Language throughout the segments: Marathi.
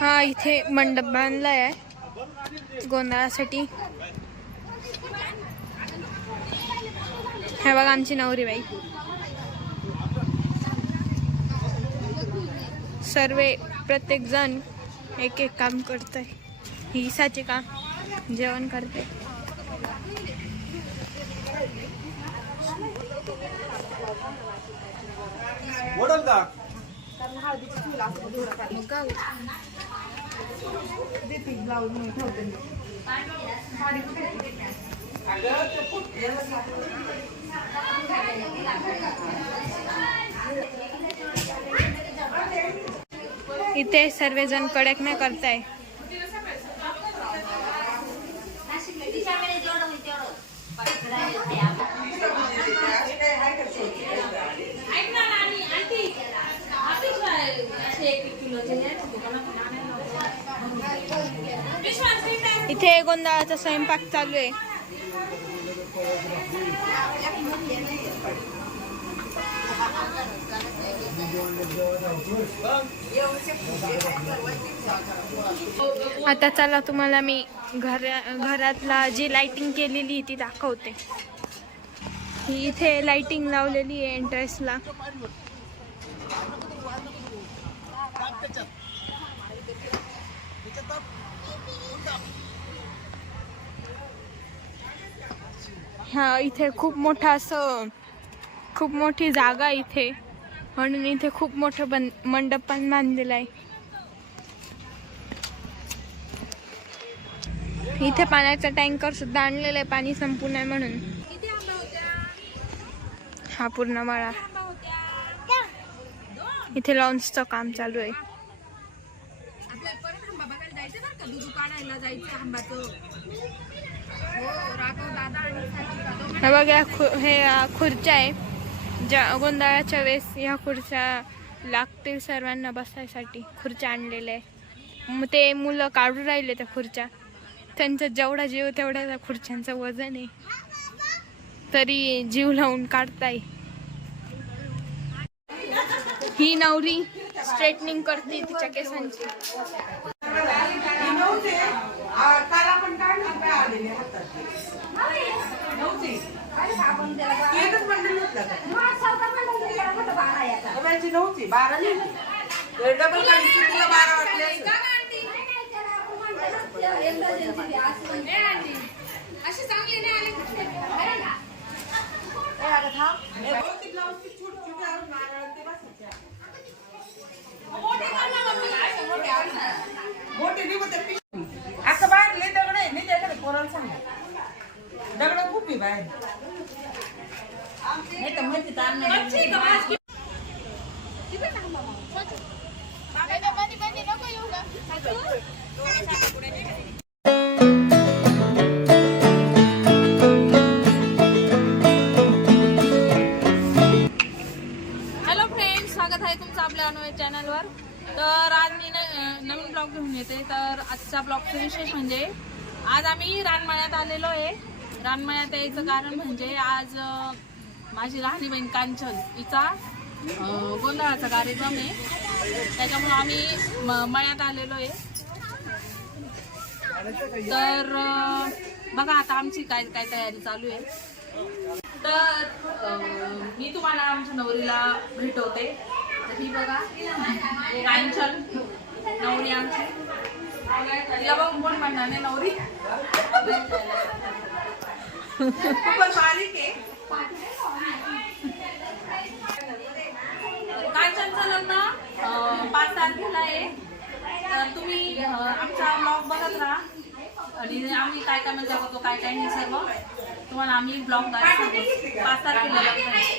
हा इथे मंडप बांधलाय आहे. गोंधळासाठी. हे बघा आमची नवरी बाई. सर्व प्रत्येक जण एक एक काम करतय. ही साचे काम जेवण करते. ओढल का इथे सर्वजण कडक नाही करताय इथे गोंधळाचा स्वयंपाक चालू आहे. आता चला तुम्हाला मी घर घरातला जी लाइटिंग केलेली ती दाखवते. ही इथे लाइटिंग लावलेली आहे एंट्रेसला हा इथे खूप मोठं असं खूप मोठी जागा आहे इथे. म्हणून इथे खूप मोठं बन मंडप पण बांधलेलं आहे. इथे पाण्याचा टँकर सुद्धा आणलेला आहे पाणी संपून आहे म्हणून. हा पूर्ण माळा. इथे लॉन्चचं काम चालू आहे. आंबा जायचं हो बघ या हे खु हे खुर्च्या आहे. ज्या गोंधळाच्या वेळेस ह्या खुर्च्या लागतील सर्वांना बसायसाठी खुर्च्या आणलेल्या आहे. मग ते मुलं काढून राहिले त्या खुर्च्या. त्यांचा जेवढा जीव तेवढ्या त्या खुर्च्यांचं वजन आहे. तरी जीव लावून काढताय. ही नवरी स्ट्रेटनिंग करते तिच्या केसांची. नव्हते. काल आपण काढलं काय आलेले हातात नव्हते. एकच बंडल होतं का? नव्हती. बारा नव्हती डबल काढली तुला बारा वाटले असेल. अशी चांगली नाही आली कुठे ती ब्लाऊजची मम्मी छोटी मोठे. असं बाहेर लय दगड आहे नाही त्याकडे पोराला सांगा दगड खूप आहे बाहेर नाही तर माहिती तर आणलं. हॅलो फ्रेंड स्वागत आहे तुमचं आपल्या अनवय चॅनलवर तर आज मी ब्लॉग घेऊन येते. तर आजचा ब्लॉगचं विशेष म्हणजे आज आम्ही रानमळ्यात आलेलो आहे. रानमळ्यात यायचं कारण म्हणजे आज माझी राहणी बहीण कांचन हिचा गोंधळाचा कार्यक्रम आहे. त्याच्यामुळं आम्ही म- मळ्यात आलेलो आहे. तर बघा आता आमची काय काय तयारी चालू आहे. तर मी तुम्हाला आमच्या नवरीला भेटवते. ही बघा कांचन. नवरी आमची. तिला बघ कोण म्हणणार नाही नवरी? खूपच बारीक आहे. कांचनचं लग्न पाच तारखेला आहे. तर तुम्ही आमचा ब्लॉग बघत राहा. आणि आम्ही काय काय मजा करतो काय काय नाही सर्व. तुम्हाला आम्ही ब्लॉग दाखवतो. पाच तारखेला लग्न आहे.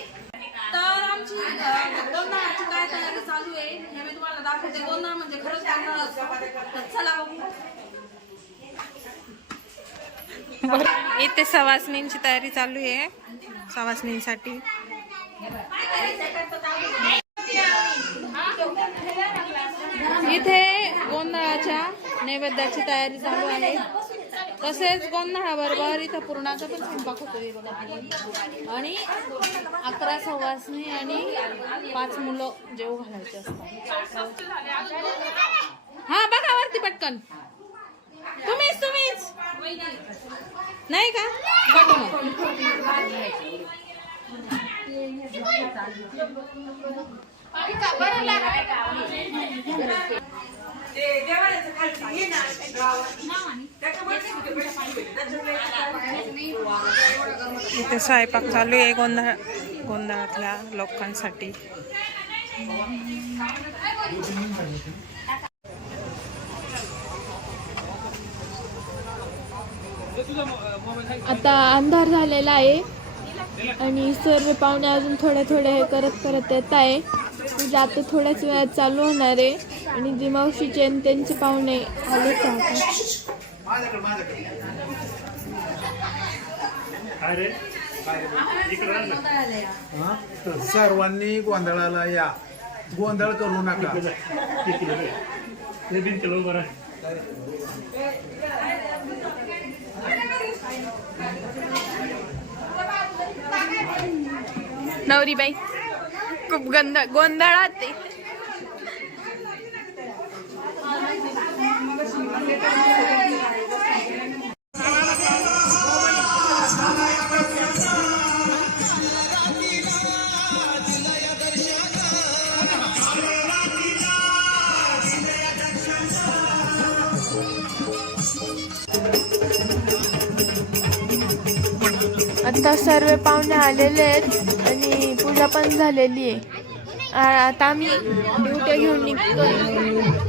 तर आमची अं, गोंधळाची काय तयारी चालू आहे हे मी तुम्हाला म्हणजे दाखवते गोंधळ म्हणजे खरंच गोंधळ असतो. चला बघू. इथे सवासनींची तयारी चालू आहे. सवासनींसाठी इथे गोंधळाच्या नैवेद्याची तयारी चालू आहे. तसेच गोंधळाबरोबर इथं पूर्णाचा पण स्वयंपाक होतो हे बघा आणि अकरा सवासनी आणि पाच मुलं जेव घालायचे असतात. हा बघा वरती पटकन. तुम्हीच तुम्हीच. नाही का? बघू इथे स्वयंपाक चालू आहे गोंधळ गोंधळातल्या लोकांसाठी. आता अंधार झालेला आहे आणि सर्व पाहुणे अजून थोडे थोडे हे करत करत येत आहे. पूजा आता थोड्याच वेळात चालू होणार आहे. आणि जी मावशीचे आणि त्यांचे पाहुणे हा? सर्वांनी गोंधळाला या. गोंधळ करू नका. नवरीबाई. खूप गंध गोंधळात आता सर्व पाहुणे आलेले आहेत. पूजा पण झालेली आहे. आता आम्ही ड्युट्या घेऊन निघतो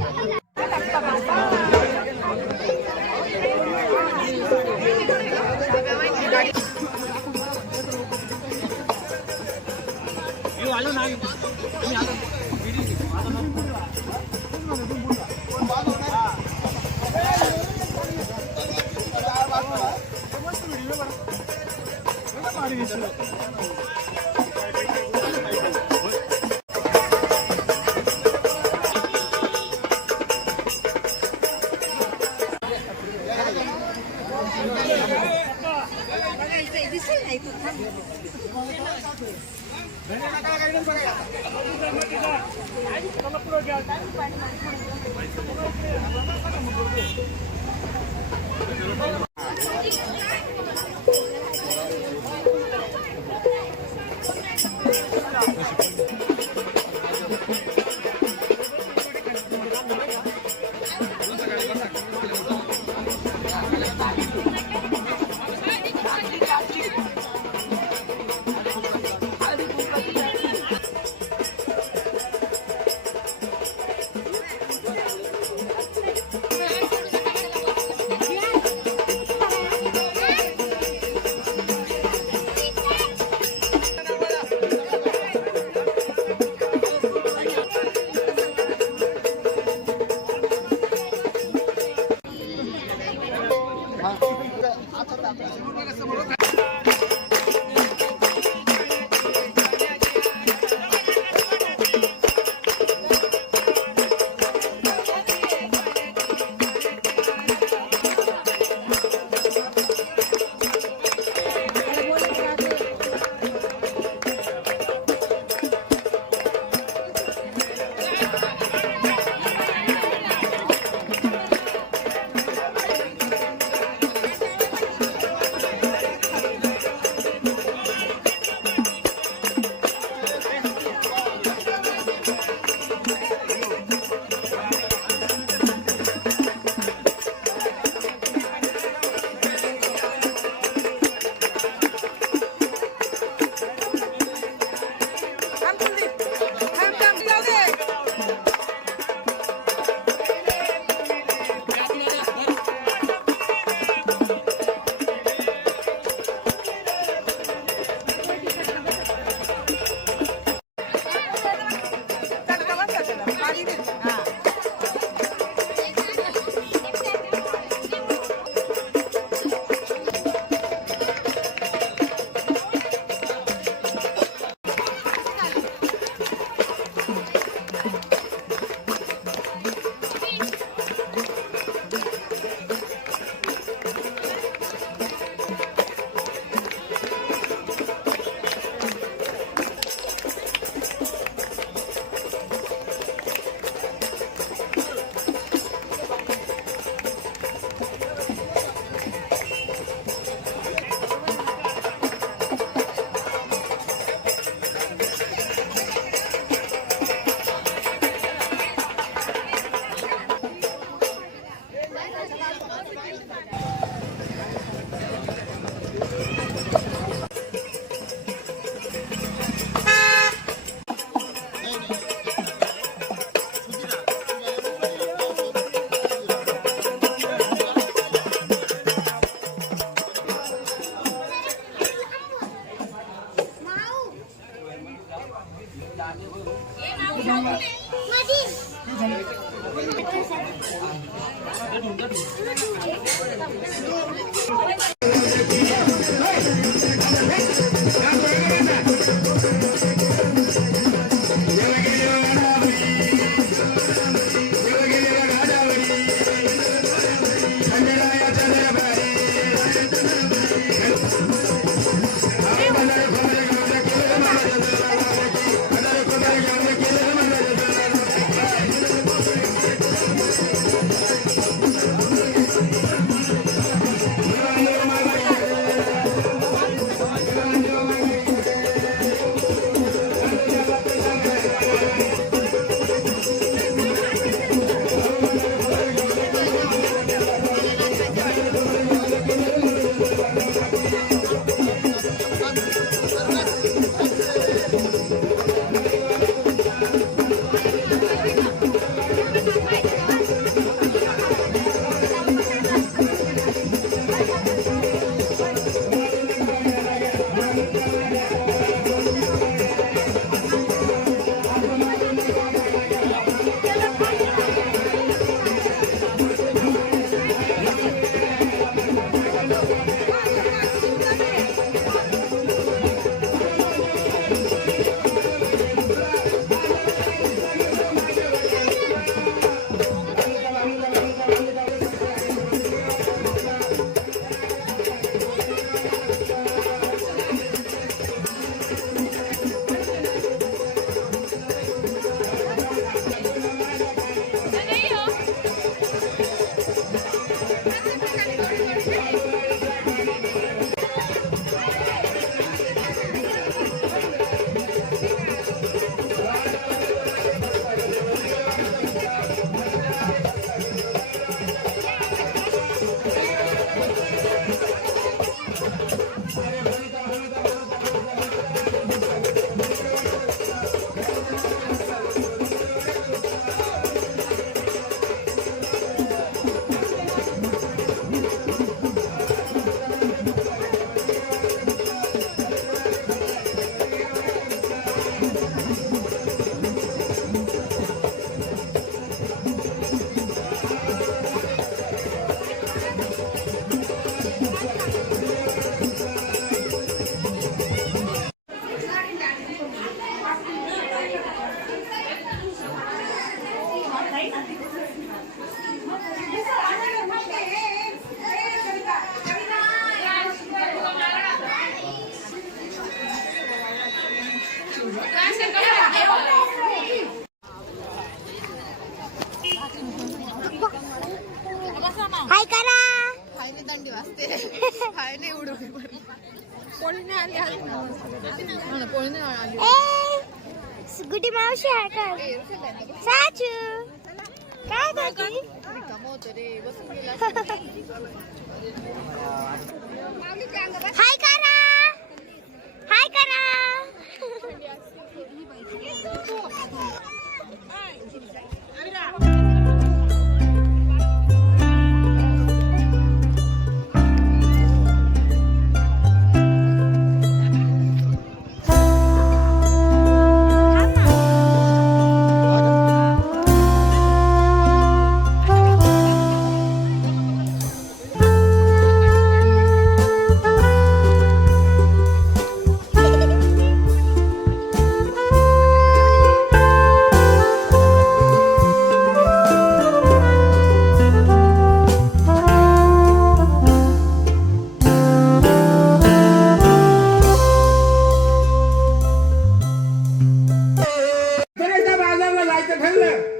जायचं ठरलं.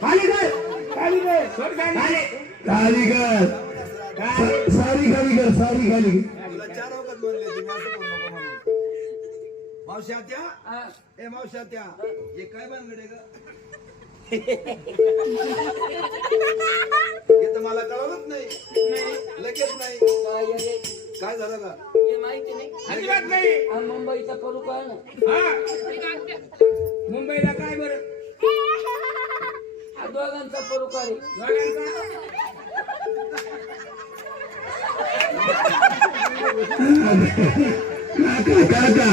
खाली कर खाली कर सोड खाली. खाली. कर सा- सारी खाली. कर सारी खाली कर मावशात्या ए मावशात्या हे काय भानगड ग? हे तर मला कळवलंच नाही. लगेच नाही. काय झालं का अजिबात नाही. मुंबईचा ना. हा. मुंबईला काय बरं? हा दोघांचा फरक आहे. दोघांचा? काका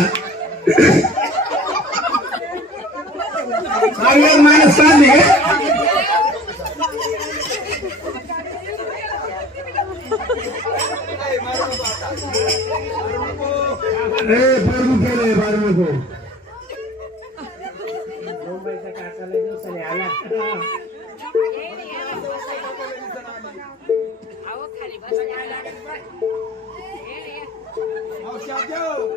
काका सांगण्यात माणूस सांग नाही ए फारू केले फारू नको आंबुलन्स गेली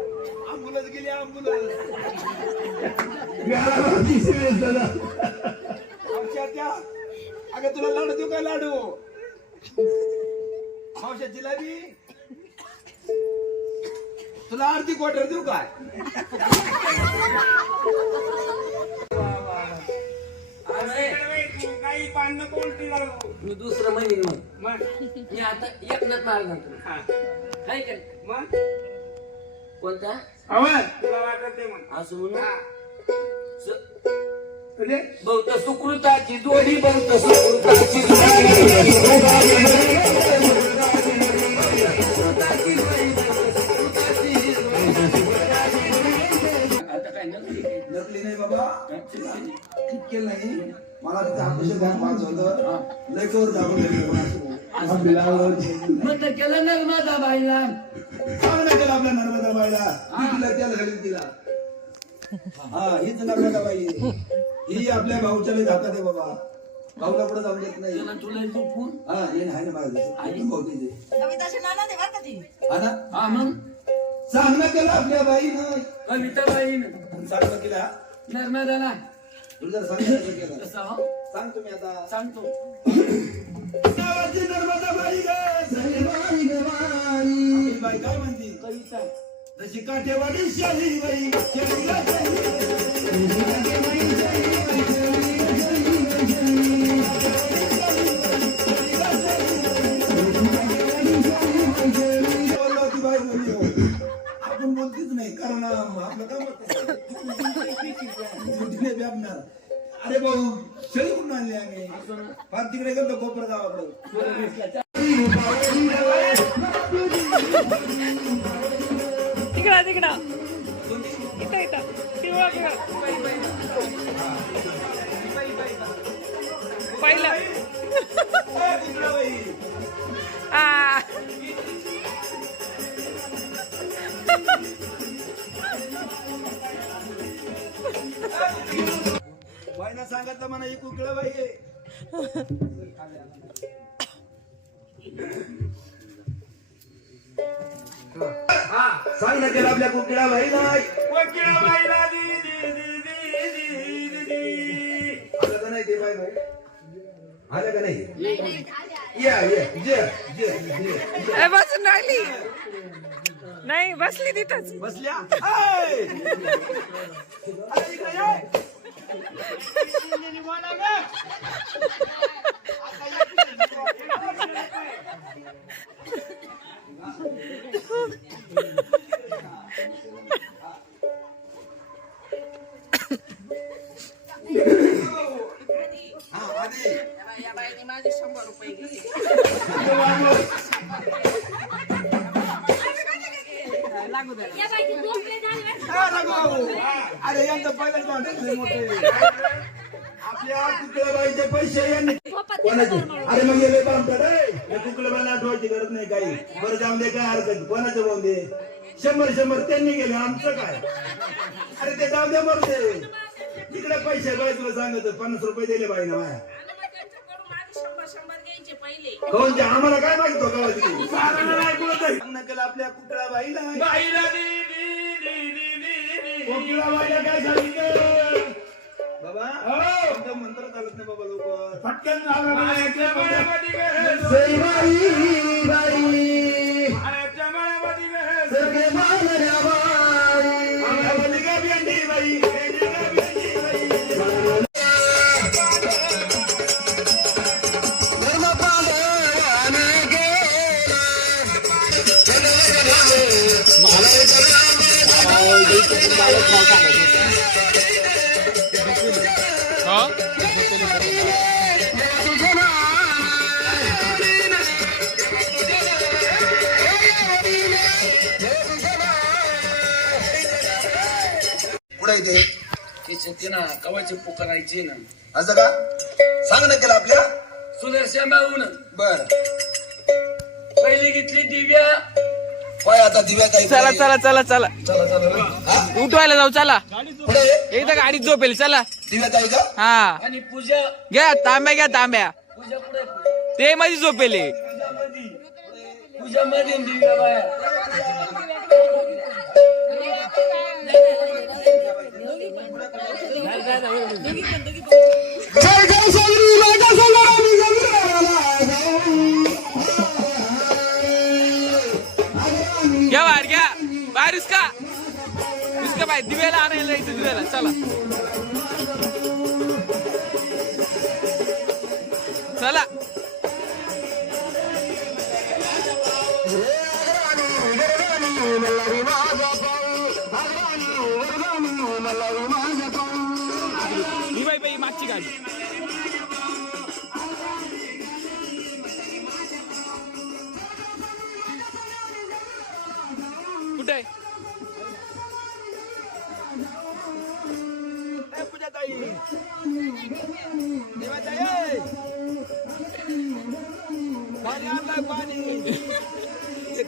घराला तिसरी वेळेस झाला. मावशाच्या अगं तुला लाडू देऊ काय लाडू? मावशा जिलाबी? तुला अर्धी क्वार्टर देऊ काय? मी दुसरं म्हणेन मग मी आता एकनाथ महाराज काय काय कोणता? असं म्हणून? स- बहुत सुकृताची जोडी बहुत सुकृताची आता काय नकली काय? नकली नाही बाबा. ठीक केलं नाही? मला तिथे अपेक्षा द्या पाच होतं. मग केलं ना माझा बाईला? चांगला केला आपल्या नर्मदा बाईला. तिला त्याला घालून तिला. हा हीच नर्मदा बाई. ही आपल्या भाऊच्या लय धाकात आहे बाबा. भाऊला कुठं जाऊन देत नाही. तुला जो फोन? हा हे आहे ना माझं आई? भाऊ तिथे हा ना? हा मग? चांगलं केलं आपल्या बाईनं. कविता बाईन चांगलं केलं नर्मदाला. तुला जर सांगितलं केलं. हो? सांग तुम्ही आता. सांगतो. काय म्हणती? कविता जशी काठेवाडी बाई आपण बोलतीच नाही कारण आपलं काय व्यापणार? अरे भाऊ शेळी कुठून आणली आम्ही? फार तिकडे गेलो कोपर गावाकडे बाईना सांगितलं म्हणा ही कुकडं बाई. हा, सांग ना त्याला आपल्या कुकडा बाई नाही कुकडा बाईला आलं का नाही ते बाई बाई? आलं का नाही? या या जे जे जे बसून राहिली नाही बसली तिथंच बसल्या ऐ! अरे इकडे अरे यांचं पहिलंच भांडण मोठे आपल्या कुकळबाईचे पैसे यांनी कोणाचे अरे मग गेले बामकडे कुकळबाईला आठवायची गरज नाही काही बरं जाऊन दे काय हरकत कोणाचं जाऊन दे शंभर शंभर त्यांनी गेले आमचं काय अरे ते जाऊ दे मरू दे तिकडे पैसे काय तुला सांगत पन्नास रुपये दिले बाई ना माया कोण ते आम्हाला काय माहिती होतं आपल्या कुकळा बाईला काय सांगितलं? बाबा कोणतं मंत्र चालत नाही बाबा लोक बाई. ते? पैसे ते ना कवाचे पुकारायचे ना. असं का? सांग ना केलं आपल्या. सुदर्शन भाऊन बर. पहिली घेतली दिव्या. पाय आता दिव्यात आहे. चला चला चला चला. चला चला. हा? उठवायला जाऊ चला. पुढे? ये. एकदा गाडीत झोपेल चला. दिव्यात आहे का? हा. आणि पूजा? घ्या तांब्या घ्या तांब्या. पूजा पुढे ते माझी झोपेल. हे. पूजा मध्ये पूजा मध्ये दिव्या बाया. जय जय उसका बाहेर दिव्याला आणायला इथे दिव्याला चला चला।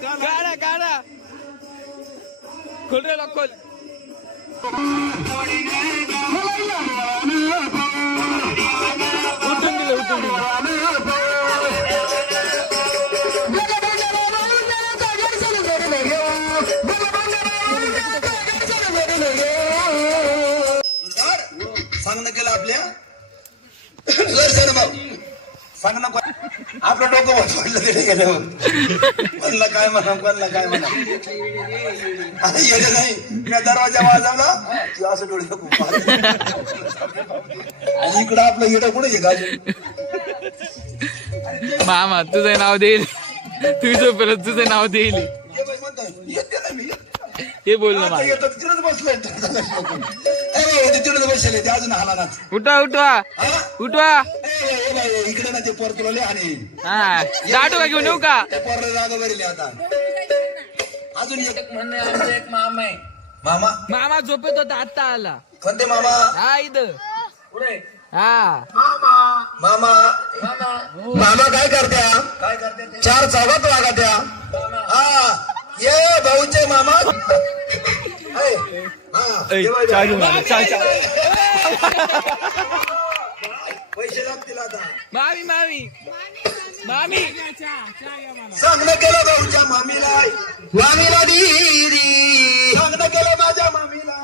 काढा काढा खोल रे लॉक खोल सांग ना आपलं डोकं वाटलं तिथे गेल्यावर कोणला काय म्हणा कोणला काय म्हणा अरे येणे नाही. मी दरवाजा वाजवला. तू असं डोळे आणि इकडं आपलं येडं कुठे गाजून मामा तुझं नाव देईल. तू झोपेल तुझं नाव देईल. हे बोल ना तिथेच बसलोय. तिथेच बसले ते अजून उठवा उठवा. उठवा. इकडे ना ते परतुला आणि हा दाटू का घेऊन येऊ का जागा भरली आता अजून एक म्हणणे आमचा एक मामा आहे मामा मामा झोपेत होता आत्ता आला कोणते मामा हा इथं पुढे हा मामा मामा मामा काय करत्या काय करते चार चौघात वागा त्या हा ये भाऊचे मामा ऐ, हा, ये बाई, चहा घेऊन आला, चहा, चहा. पैसे लागतील आता. मामी मामी. मामी. सांगणं केलं भाऊच्या मामीला मामीला दीदी सांगणं केलं माझ्या मामीला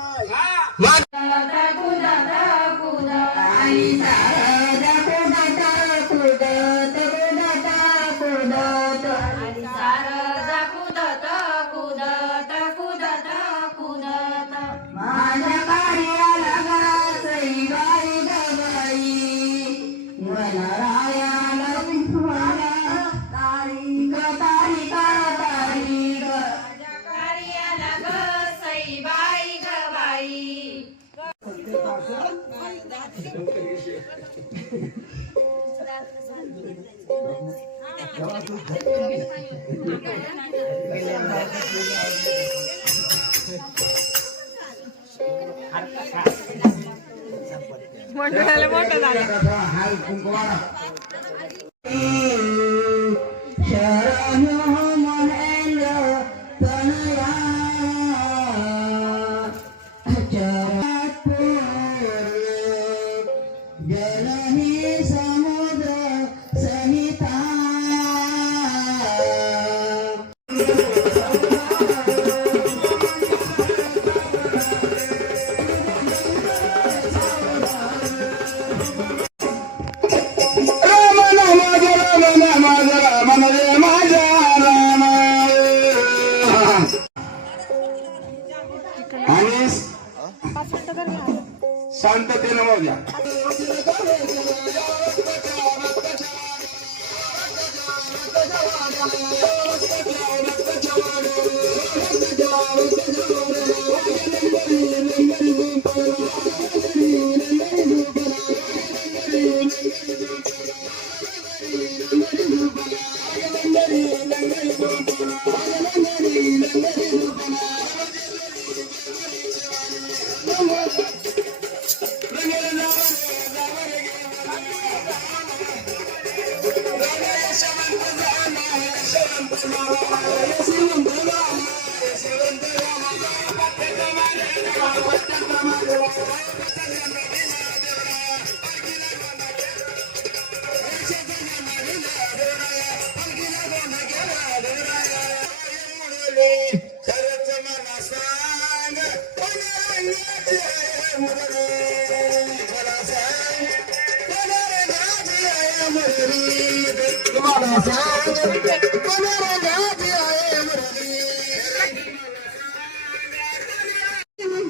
मोठं झालं मोठं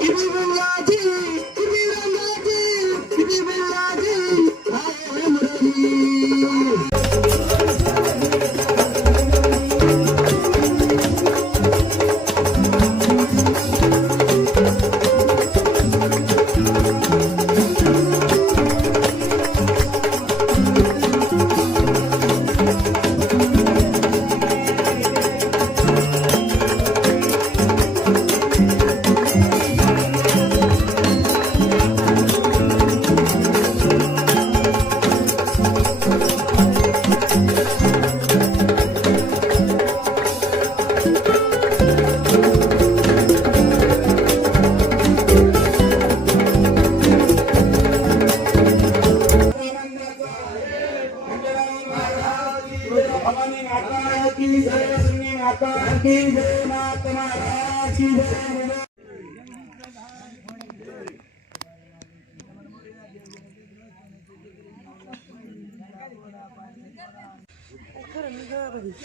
Вы меня делите. माता की जय माता महाराज की जय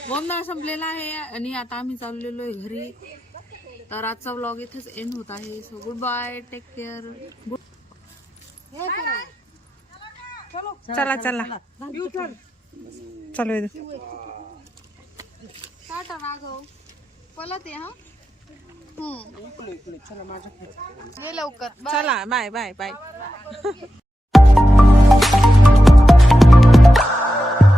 गोंधळ संपलेला आहे आणि आता आम्ही चाललेलो आहे घरी. तर आजचा व्लॉग इथेच एंड होत आहे. So good bye take care चला चला. चालू मोठा वाघव पलत आहे हा ये लवकर. चला बाय बाय बाय.